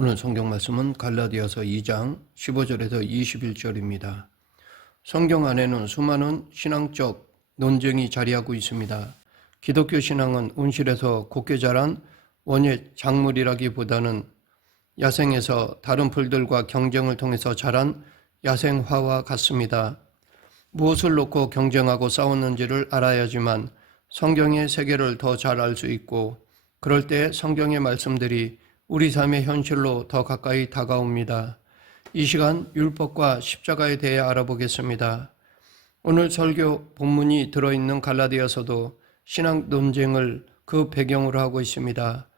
오늘 성경 말씀은 갈라디아서 2장 15절에서 21절입니다. 성경 안에는 수많은 신앙적 논쟁이 자리하고 있습니다. 기독교 신앙은 온실에서 곱게 자란 원예 작물이라기보다는 야생에서 다른 풀들과 경쟁을 통해서 자란 야생화와 같습니다. 무엇을 놓고 경쟁하고 싸웠는지를 알아야지만 성경의 세계를 더 잘 알 수 있고, 그럴 때 성경의 말씀들이 우리 삶의 현실로 더 가까이 다가옵니다. 이 시간 율법과 십자가에 대해 알아보겠습니다. 오늘 설교 본문이 들어있는 갈라디아서도 신앙 논쟁을 그 배경으로 하고 있습니다.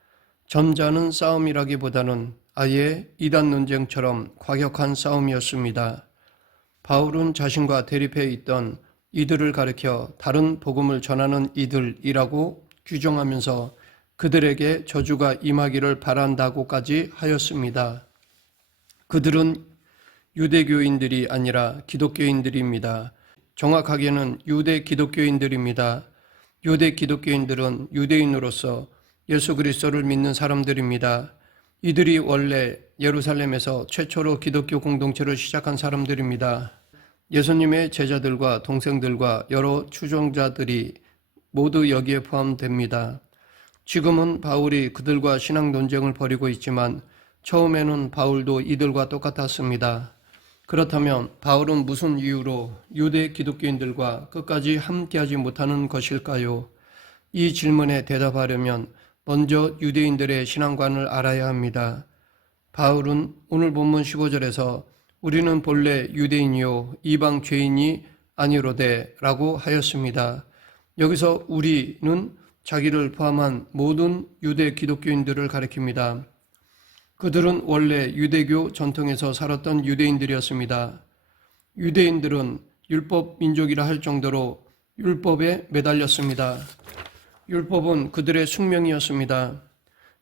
점잖은 싸움이라기보다는 아예 이단 논쟁처럼 과격한 싸움이었습니다. 바울은 자신과 대립해 있던 이들을 가리켜 다른 복음을 전하는 이들이라고 규정하면서 그들에게 저주가 임하기를 바란다고까지 하였습니다. 그들은 유대교인들이 아니라 기독교인들입니다. 정확하게는 유대 기독교인들입니다. 유대 기독교인들은 유대인으로서 예수 그리스도를 믿는 사람들입니다. 이들이 원래 예루살렘에서 최초로 기독교 공동체를 시작한 사람들입니다. 예수님의 제자들과 동생들과 여러 추종자들이 모두 여기에 포함됩니다. 지금은 바울이 그들과 신앙 논쟁을 벌이고 있지만 처음에는 바울도 이들과 똑같았습니다. 그렇다면 바울은 무슨 이유로 유대 기독교인들과 끝까지 함께하지 못하는 것일까요? 이 질문에 대답하려면 먼저 유대인들의 신앙관을 알아야 합니다. 바울은 오늘 본문 15절에서 우리는 본래 유대인이요 이방 죄인이 아니로되 라고 하였습니다. 여기서 우리는 자기를 포함한 모든 유대 기독교인들을 가리킵니다. 그들은 원래 유대교 전통에서 살았던 유대인들이었습니다. 유대인들은 율법 민족이라 할 정도로 율법에 매달렸습니다. 율법은 그들의 숙명이었습니다.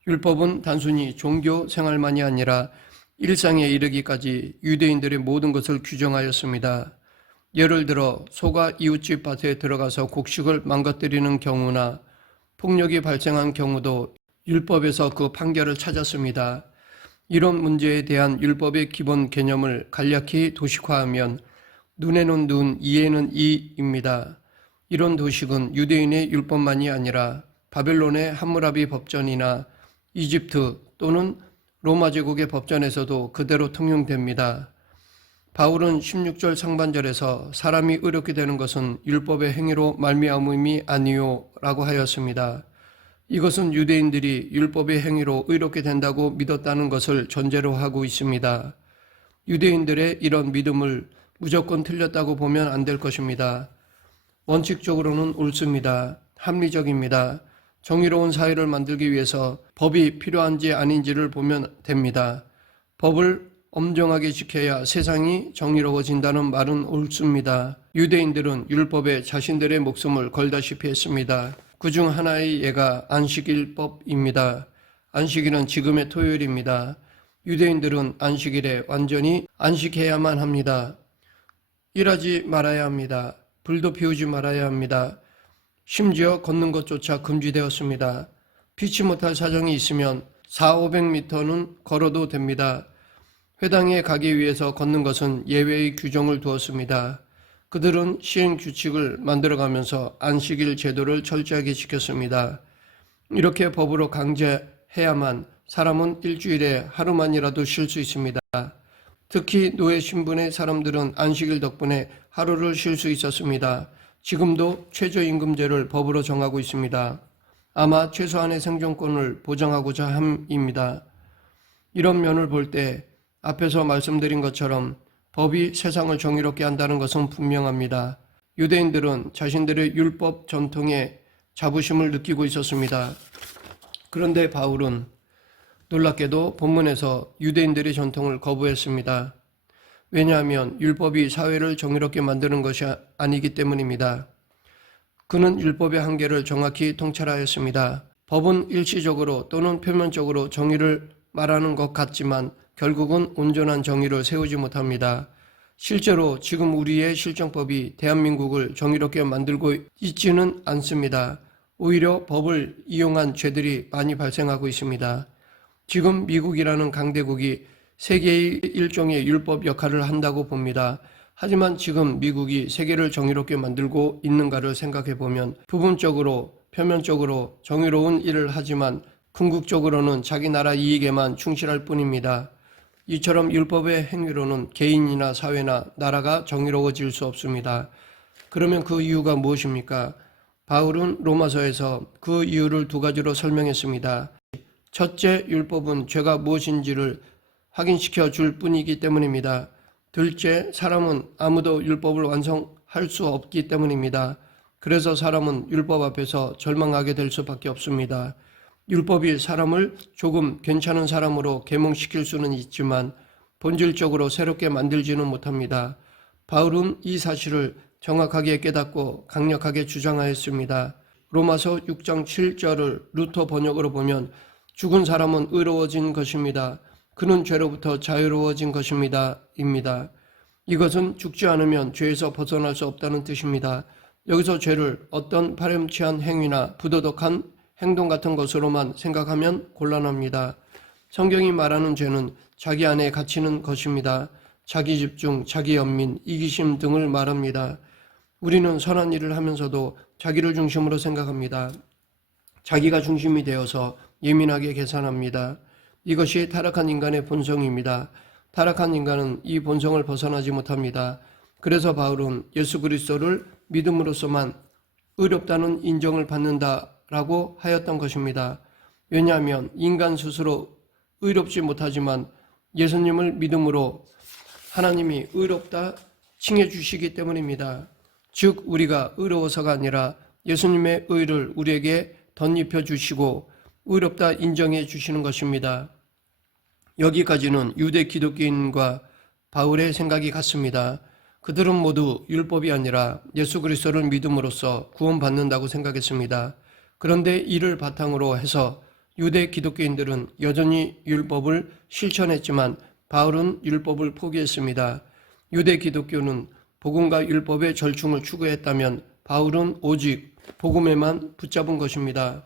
율법은 단순히 종교 생활만이 아니라 일상에 이르기까지 유대인들의 모든 것을 규정하였습니다. 예를 들어 소가 이웃집 밭에 들어가서 곡식을 망가뜨리는 경우나 폭력이 발생한 경우도 율법에서 그 판결을 찾았습니다. 이런 문제에 대한 율법의 기본 개념을 간략히 도식화하면 눈에는 눈, 이에는 이입니다. 이런 도식은 유대인의 율법만이 아니라 바벨론의 함무라비 법전이나 이집트 또는 로마 제국의 법전에서도 그대로 통용됩니다. 바울은 16절 상반절에서 사람이 의롭게 되는 것은 율법의 행위로 말미암음이 아니요 라고 하였습니다. 이것은 유대인들이 율법의 행위로 의롭게 된다고 믿었다는 것을 전제로 하고 있습니다. 유대인들의 이런 믿음을 무조건 틀렸다고 보면 안 될 것입니다. 원칙적으로는 옳습니다. 합리적입니다. 정의로운 사회를 만들기 위해서 법이 필요한지 아닌지를 보면 됩니다. 법을 엄정하게 지켜야 세상이 정의로워진다는 말은 옳습니다. 유대인들은 율법에 자신들의 목숨을 걸다시피 했습니다. 그중 하나의 예가 안식일법입니다. 안식일은 지금의 토요일입니다. 유대인들은 안식일에 완전히 안식해야만 합니다. 일하지 말아야 합니다. 불도 피우지 말아야 합니다. 심지어 걷는 것조차 금지되었습니다. 피치 못할 사정이 있으면 400~500m는 걸어도 됩니다. 회당에 가기 위해서 걷는 것은 예외의 규정을 두었습니다. 그들은 시행 규칙을 만들어가면서 안식일 제도를 철저하게 지켰습니다. 이렇게 법으로 강제해야만 사람은 일주일에 하루만이라도 쉴 수 있습니다. 특히 노예 신분의 사람들은 안식일 덕분에 하루를 쉴 수 있었습니다. 지금도 최저임금제를 법으로 정하고 있습니다. 아마 최소한의 생존권을 보장하고자 함입니다. 이런 면을 볼 때 앞에서 말씀드린 것처럼 법이 세상을 정의롭게 한다는 것은 분명합니다. 유대인들은 자신들의 율법 전통에 자부심을 느끼고 있었습니다. 그런데 바울은 놀랍게도 본문에서 유대인들의 전통을 거부했습니다. 왜냐하면 율법이 사회를 정의롭게 만드는 것이 아니기 때문입니다. 그는 율법의 한계를 정확히 통찰하였습니다. 법은 일시적으로 또는 표면적으로 정의를 말하는 것 같지만 결국은 온전한 정의를 세우지 못합니다. 실제로 지금 우리의 실정법이 대한민국을 정의롭게 만들고 있지는 않습니다. 오히려 법을 이용한 죄들이 많이 발생하고 있습니다. 지금 미국이라는 강대국이 세계의 일종의 율법 역할을 한다고 봅니다. 하지만 지금 미국이 세계를 정의롭게 만들고 있는가를 생각해 보면 부분적으로, 표면적으로 정의로운 일을 하지만 궁극적으로는 자기 나라 이익에만 충실할 뿐입니다. 이처럼 율법의 행위로는 개인이나 사회나 나라가 정의로워질 수 없습니다. 그러면 그 이유가 무엇입니까? 바울은 로마서에서 그 이유를 두 가지로 설명했습니다. 첫째, 율법은 죄가 무엇인지를 확인시켜 줄 뿐이기 때문입니다. 둘째, 사람은 아무도 율법을 완성할 수 없기 때문입니다. 그래서 사람은 율법 앞에서 절망하게 될 수밖에 없습니다. 율법이 사람을 조금 괜찮은 사람으로 계몽시킬 수는 있지만 본질적으로 새롭게 만들지는 못합니다. 바울은 이 사실을 정확하게 깨닫고 강력하게 주장하였습니다. 로마서 6장 7절을 루터 번역으로 보면 죽은 사람은 의로워진 것입니다. 그는 죄로부터 자유로워진 것입니다. 입니다. 이것은 죽지 않으면 죄에서 벗어날 수 없다는 뜻입니다. 여기서 죄를 어떤 파렴치한 행위나 부도덕한 행동 같은 것으로만 생각하면 곤란합니다. 성경이 말하는 죄는 자기 안에 갇히는 것입니다. 자기 집중, 자기 연민, 이기심 등을 말합니다. 우리는 선한 일을 하면서도 자기를 중심으로 생각합니다. 자기가 중심이 되어서 예민하게 계산합니다. 이것이 타락한 인간의 본성입니다. 타락한 인간은 이 본성을 벗어나지 못합니다. 그래서 바울은 예수 그리스도를 믿음으로써만 의롭다는 인정을 받는다라고 하였던 것입니다. 왜냐하면 인간 스스로 의롭지 못하지만 예수님을 믿음으로 하나님이 의롭다 칭해 주시기 때문입니다. 즉 우리가 의로워서가 아니라 예수님의 의를 우리에게 덧입혀 주시고 의롭다 인정해 주시는 것입니다. 여기까지는 유대 기독교인과 바울의 생각이 같습니다. 그들은 모두 율법이 아니라 예수 그리스도를 믿음으로써 구원받는다고 생각했습니다. 그런데 이를 바탕으로 해서 유대 기독교인들은 여전히 율법을 실천했지만 바울은 율법을 포기했습니다. 유대 기독교는 복음과 율법의 절충을 추구했다면 바울은 오직 복음에만 붙잡은 것입니다.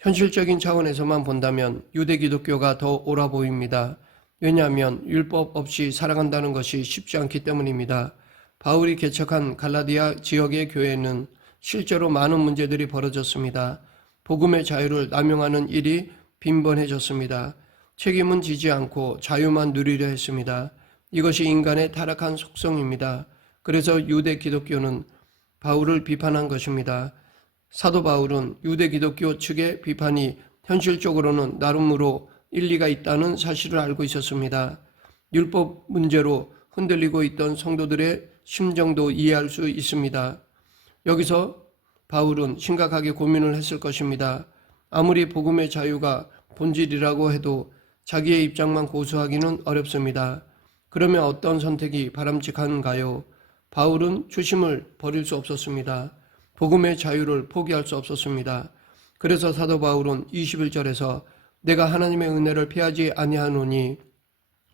현실적인 차원에서만 본다면 유대 기독교가 더 옳아 보입니다. 왜냐하면 율법 없이 살아간다는 것이 쉽지 않기 때문입니다. 바울이 개척한 갈라디아 지역의 교회는 실제로 많은 문제들이 벌어졌습니다. 복음의 자유를 남용하는 일이 빈번해졌습니다. 책임은 지지 않고 자유만 누리려 했습니다. 이것이 인간의 타락한 속성입니다. 그래서 유대 기독교는 바울을 비판한 것입니다. 사도 바울은 유대 기독교 측의 비판이 현실적으로는 나름으로 일리가 있다는 사실을 알고 있었습니다. 율법 문제로 흔들리고 있던 성도들의 심정도 이해할 수 있습니다. 여기서 바울은 심각하게 고민을 했을 것입니다. 아무리 복음의 자유가 본질이라고 해도 자기의 입장만 고수하기는 어렵습니다. 그러면 어떤 선택이 바람직한가요? 바울은 초심을 버릴 수 없었습니다. 복음의 자유를 포기할 수 없었습니다. 그래서 사도 바울은 21절에서 내가 하나님의 은혜를 피하지 아니하노니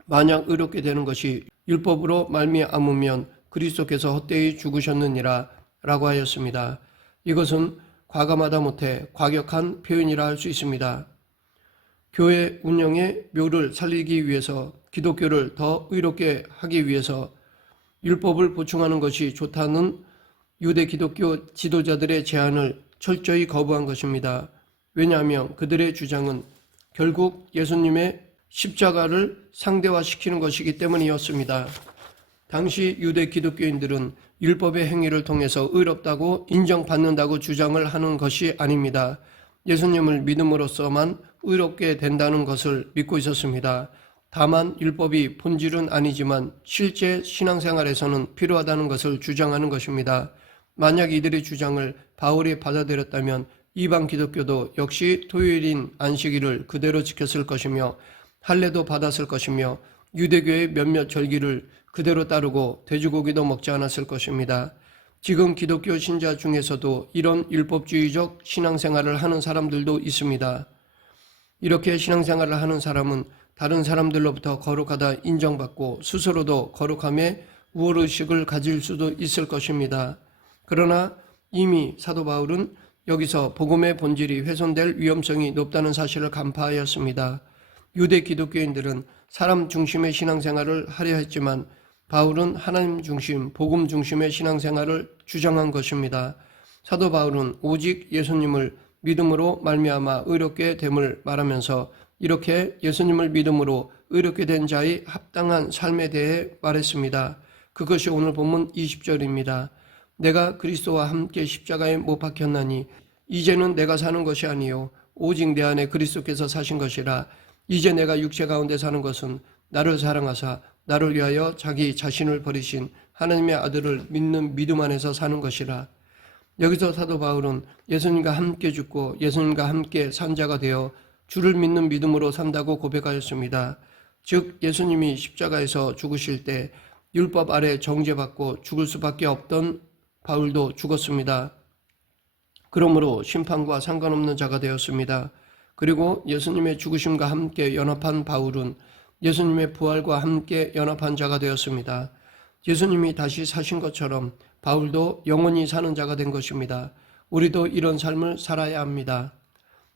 만약 의롭게 되는 것이 율법으로 말미암으면 그리스도께서 헛되이 죽으셨느니라 라고 하였습니다. 이것은 과감하다 못해 과격한 표현이라 할 수 있습니다. 교회 운영의 묘를 살리기 위해서 기독교를 더 의롭게 하기 위해서 율법을 보충하는 것이 좋다는 유대 기독교 지도자들의 제안을 철저히 거부한 것입니다. 왜냐하면 그들의 주장은 결국 예수님의 십자가를 상대화시키는 것이기 때문이었습니다. 당시 유대 기독교인들은 율법의 행위를 통해서 의롭다고 인정받는다고 주장을 하는 것이 아닙니다. 예수님을 믿음으로써만 의롭게 된다는 것을 믿고 있었습니다. 다만 율법이 본질은 아니지만 실제 신앙생활에서는 필요하다는 것을 주장하는 것입니다. 만약 이들의 주장을 바울이 받아들였다면 이방 기독교도 역시 토요일인 안식일을 그대로 지켰을 것이며 할례도 받았을 것이며 유대교의 몇몇 절기를 그대로 따르고 돼지고기도 먹지 않았을 것입니다. 지금 기독교 신자 중에서도 이런 율법주의적 신앙생활을 하는 사람들도 있습니다. 이렇게 신앙생활을 하는 사람은 다른 사람들로부터 거룩하다 인정받고 스스로도 거룩함에 우월의식을 가질 수도 있을 것입니다. 그러나 이미 사도 바울은 여기서 복음의 본질이 훼손될 위험성이 높다는 사실을 간파하였습니다. 유대 기독교인들은 사람 중심의 신앙생활을 하려 했지만 바울은 하나님 중심, 복음 중심의 신앙생활을 주장한 것입니다. 사도 바울은 오직 예수님을 믿음으로 말미암아 의롭게 됨을 말하면서 이렇게 예수님을 믿음으로 의롭게 된 자의 합당한 삶에 대해 말했습니다. 그것이 오늘 본문 20절입니다. 내가 그리스도와 함께 십자가에 못 박혔나니 이제는 내가 사는 것이 아니요 오직 내 안에 그리스도께서 사신 것이라. 이제 내가 육체 가운데 사는 것은 나를 사랑하사 나를 위하여 자기 자신을 버리신 하나님의 아들을 믿는 믿음 안에서 사는 것이라. 여기서 사도 바울은 예수님과 함께 죽고 예수님과 함께 산 자가 되어 주를 믿는 믿음으로 산다고 고백하였습니다. 즉 예수님이 십자가에서 죽으실 때 율법 아래 정죄받고 죽을 수밖에 없던 바울도 죽었습니다. 그러므로 심판과 상관없는 자가 되었습니다. 그리고 예수님의 죽으심과 함께 연합한 바울은 예수님의 부활과 함께 연합한 자가 되었습니다. 예수님이 다시 사신 것처럼 바울도 영원히 사는 자가 된 것입니다. 우리도 이런 삶을 살아야 합니다.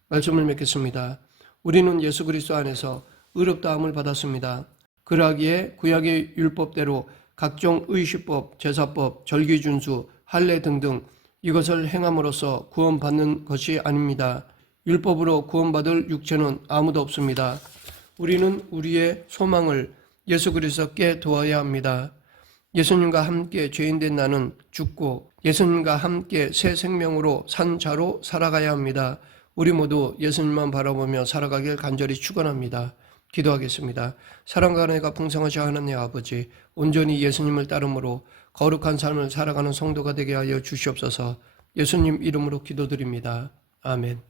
말씀을 맺겠습니다. 우리는 예수 그리스도 안에서 의롭다함을 받았습니다. 그러하기에 구약의 율법대로 각종 의식법, 제사법, 절기준수, 할례 등등 이것을 행함으로써 구원받는 것이 아닙니다. 율법으로 구원받을 육체는 아무도 없습니다. 우리는 우리의 소망을 예수 그리스도께 두어야 합니다. 예수님과 함께 죄인된 나는 죽고 예수님과 함께 새 생명으로 산 자로 살아가야 합니다. 우리 모두 예수님만 바라보며 살아가길 간절히 축원합니다. 기도하겠습니다. 사랑과 은혜가 풍성하신 하나님 아버지, 온전히 예수님을 따름으로 거룩한 삶을 살아가는 성도가 되게 하여 주시옵소서. 예수님 이름으로 기도드립니다. 아멘.